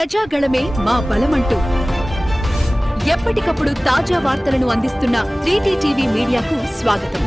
ప్రజాగళమే మా బలమంటూ ఎప్పటికప్పుడు తాజా వార్తలను అందిస్తున్న 3T టీవీ మీడియాకు స్వాగతం.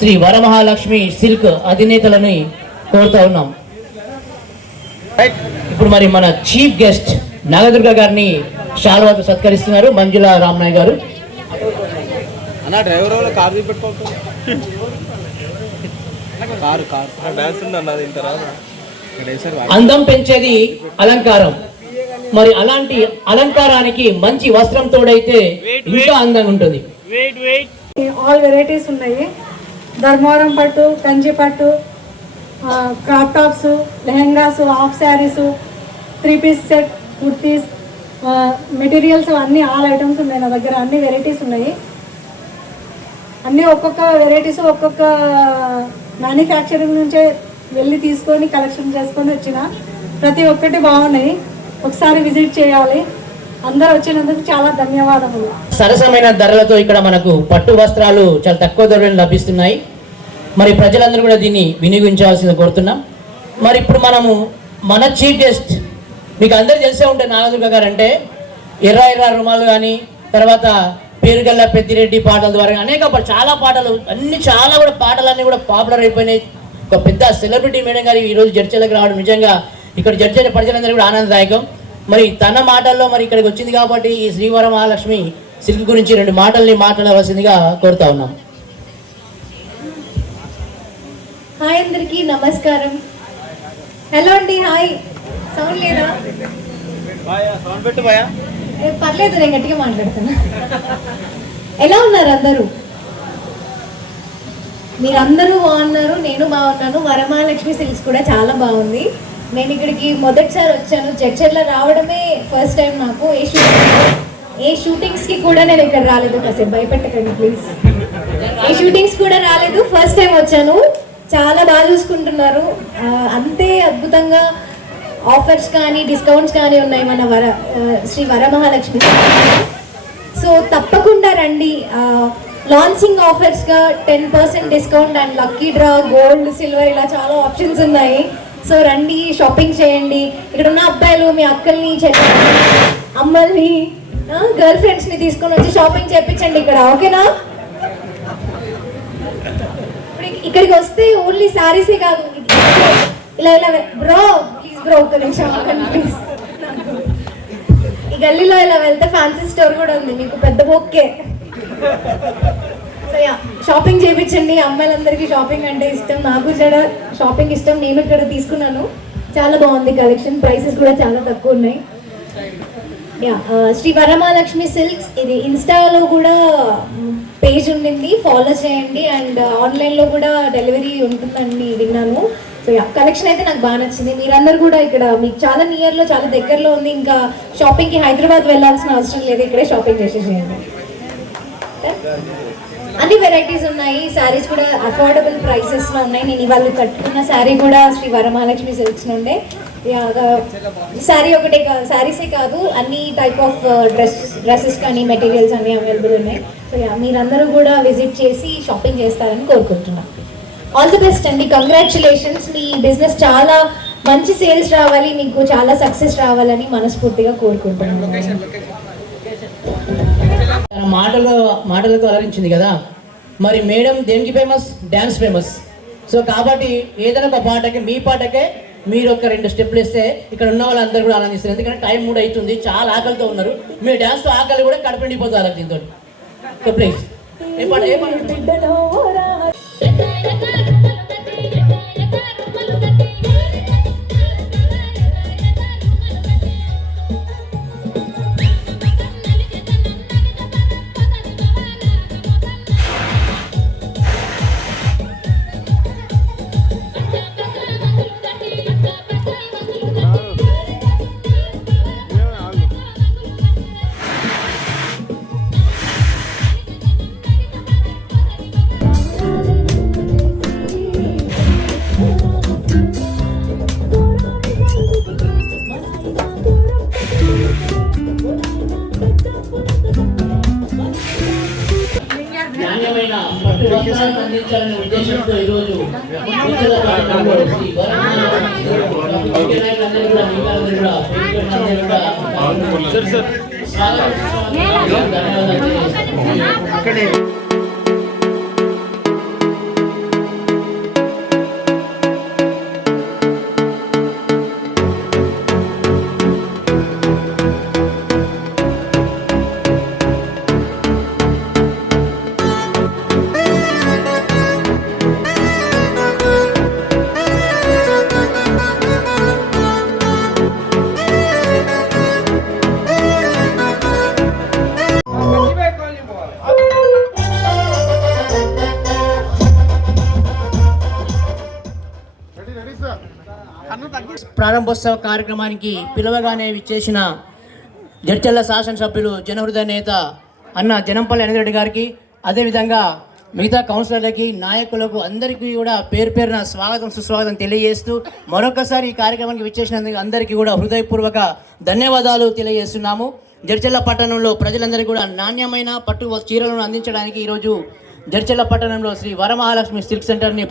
శ్రీ వరమహాలక్ష్మి సిల్క్ అధినేతలని కోరుతా ఉన్నాం. ఇప్పుడు మరి మన చీఫ్ గెస్ట్ నాగదుర్గ గారిని శాలువాతో సత్కరిస్తున్నారు మంజుల రామనాయ్ గారు. అందం పెంచేది అలంకారం, మరి అలాంటి అలంకారానికి మంచి వస్త్రం తోడైతే ఇంకా అందంగా ఉంటుంది. ఆల్ వెరైటీస్ ఉన్నాయి. ధర్మవరం పట్టు, కంచి పట్టు, crop tops, lehengas, half saris, 3 piece set, kurtis, materials అన్నీ ఆల్ ఐటమ్స్ ఉన్నాయి నా దగ్గర. అన్ని వెరైటీస్ ఉన్నాయి. అన్నీ ఒక్కొక్క వెరైటీస్ ఒక్కొక్క మ్యానుఫ్యాక్చరింగ్ నుంచే వెళ్ళి తీసుకొని కలెక్షన్ చేసుకొని వచ్చిన ప్రతి ఒక్కటి బాగున్నాయి. ఒకసారి విజిట్ చేయాలి. అందరూ వచ్చినందుకు చాలా ధన్యవాదములు. సరసమైన ధరలతో ఇక్కడ మనకు పట్టు వస్త్రాలు చాలా తక్కువ ధరలో లభిస్తున్నాయి. మరి ప్రజలందరూ కూడా దీన్ని వినియోగించాల్సింది కోరుతున్నాం. మరి ఇప్పుడు మనము మన చీఫ్ గెస్ట్ మీకు అందరికీ తెలిసే ఉంటాయి. నాగదుర్గ గారు అంటే ఎర్ర ఎర్ర రుమాలు కానీ, తర్వాత పేరుగల్ల పెద్దిరెడ్డి పాటల ద్వారా అనేక చాలా పాటలు చాలా కూడా పాటలన్నీ కూడా పాపులర్ అయిపోయినాయి. ఒక పెద్ద సెలబ్రిటీ మేడం గారు ఈరోజు జడ్చలకు రావడం నిజంగా ఇక్కడ జడ్చల ప్రజలందరూ కూడా ఆనందదాయకం. మరి తన మాటల్లో మరి ఇక్కడికి వచ్చింది కాబట్టి ఈ శ్రీ వరమహాలక్ష్మి సిల్క్ గురించి 2 మాటల్ని మాట్లాడవలసిందిగా కోరుతా ఉన్నాం. హాయ్ అందరికీ నమస్కారం. హలో అండి. హాయ్ సౌండ్ లేదా? పర్లేదు, నేను గట్టిగా మాట్లాడుతున్నా. ఎలా ఉన్నారు అందరూ? మీరందరూ బాగున్నారు, నేను బాగున్నాను. వరమహాలక్ష్మి సిల్క్స్ కూడా చాలా బాగుంది. నేను ఇక్కడికి మొదటిసారి వచ్చాను. జడ్చర్ల రావడమే ఫస్ట్ టైం నాకు. ఏ షూటింగ్స్కి కూడా నేను ఇక్కడ రాలేదు. కాసేపు భయపెట్టకండి ప్లీజ్. ఏ షూటింగ్స్ కూడా రాలేదు, ఫస్ట్ టైం వచ్చాను. చాలా బాగా చూసుకుంటున్నారు. అంతే అద్భుతంగా ఆఫర్స్ కానీ డిస్కౌంట్స్ కానీ ఉన్నాయి మన శ్రీ వరమహాలక్ష్మి. సో తప్పకుండా రండి. లాంచింగ్ ఆఫర్స్గా 10% discount and lucky draw, gold, silver ఇలా చాలా ఆప్షన్స్ ఉన్నాయి. సో రండి, షాపింగ్ చేయండి. ఇక్కడ ఉన్న అబ్బాయిలు మీ అక్కల్ని, అమ్మల్ని, గర్ల్ ఫ్రెండ్స్ని తీసుకొని వచ్చి షాపింగ్ చేయించండి ఇక్కడ, ఓకేనా? ఇక్కడికి వస్తే ఓన్లీ శారీసే కాదు, ఇలా ఇలా బ్రో ప్లీజ్ బ్రో ఒక్క నిమిషం ప్లీజ్. ఈ గల్లీలో ఇలా వెళ్తే ఫ్యాన్సీ స్టోర్ కూడా ఉంది, మీకు పెద్ద బొక్కే. సో యా, షాపింగ్ చేయించండి. అమ్మాయిలందరికీ షాపింగ్ అంటే ఇష్టం, నాకు కూడా షాపింగ్ ఇష్టం. నేను ఇక్కడ తీసుకున్నాను, చాలా బాగుంది కలెక్షన్. ప్రైసెస్ కూడా చాలా తక్కువ ఉన్నాయి. యా, శ్రీ వరమహాలక్ష్మి సిల్క్స్ ఇది ఇన్స్టాలో కూడా పేజ్ ఉండింది, ఫాలో చేయండి. అండ్ ఆన్లైన్లో కూడా డెలివరీ ఉంటుందని విన్నాను. సో యా, కలెక్షన్ అయితే నాకు బాగా నచ్చింది. మీరందరూ కూడా ఇక్కడ మీకు చాలా నియర్లో, చాలా దగ్గరలో ఉంది. ఇంకా షాపింగ్కి హైదరాబాద్ వెళ్ళాల్సిన అవసరం లేదు, ఇక్కడే షాపింగ్ చేసేసేయండి. అన్ని వెరైటీస్ ఉన్నాయి. శారీస్ కూడా అఫోర్డబుల్ ప్రైసెస్లో ఉన్నాయి. నేను ఇవాళ కట్టుకున్న శారీ కూడా శ్రీ వరమహాలక్ష్మి సిల్క్స్ నుండే. శారీ ఒకటే కాదు, శారీసే కాదు, అన్ని టైప్ ఆఫ్ డ్రెస్సెస్ కానీ మెటీరియల్స్ అన్నీ అవైలబుల్ ఉన్నాయి. సో యా, మీరందరూ కూడా విజిట్ చేసి షాపింగ్ చేస్తారని కోరుకుంటున్నాను. ఆల్ ది బెస్ట్ అండి, కంగ్రాచులేషన్స్. మీ బిజినెస్ చాలా మంచి సేల్స్ రావాలి, మీకు చాలా సక్సెస్ రావాలని మనస్ఫూర్తిగా కోరుకుంటున్నాను. మాటలతో అలరించింది కదా. మరి మేడం దేనికి ఫేమస్? Dance famous. సో కాబట్టి ఏదైనా ఒక పాటకి, మీ పాటకే మీరు ఒక 2 స్టెప్లు వేస్తే ఇక్కడ ఉన్న వాళ్ళందరూ కూడా ఆనందిస్తారు. ఎందుకంటే టైం కూడా అవుతుంది, చాలా ఆకలితో ఉన్నారు. మీ డ్యాన్స్తో ఆకలి కూడా కడుపు నిండిపోతారు దీంతో. సో ప్లీజ్ ఏ పాట నాణ్యమైన పట్టు వస్త్రాలను అందించాలనే ఉద్దేశంతో ఈరోజు ప్రారంభోత్సవ కార్యక్రమానికి పిలవగానే విచ్చేసిన జడ్చర్ల శాసనసభ్యులు జనహృదయ నేత అన్న జనంపల్లి అనిరెడ్డి గారికి, అదేవిధంగా మిగతా కౌన్సిలర్లకి, నాయకులకు అందరికీ కూడా పేరు పేరున స్వాగతం సుస్వాగతం తెలియజేస్తూ మరొకసారి ఈ కార్యక్రమానికి విచ్చేసినందుకు అందరికీ కూడా హృదయపూర్వక ధన్యవాదాలు తెలియజేస్తున్నాము. జడ్చర్ల పట్టణంలో ప్రజలందరికీ కూడా నాణ్యమైన పట్టు చీరలను అందించడానికి ఈరోజు జడ్చర్ల పట్టణంలో శ్రీ వరమహాలక్ష్మి సిల్క్ సెంటర్ని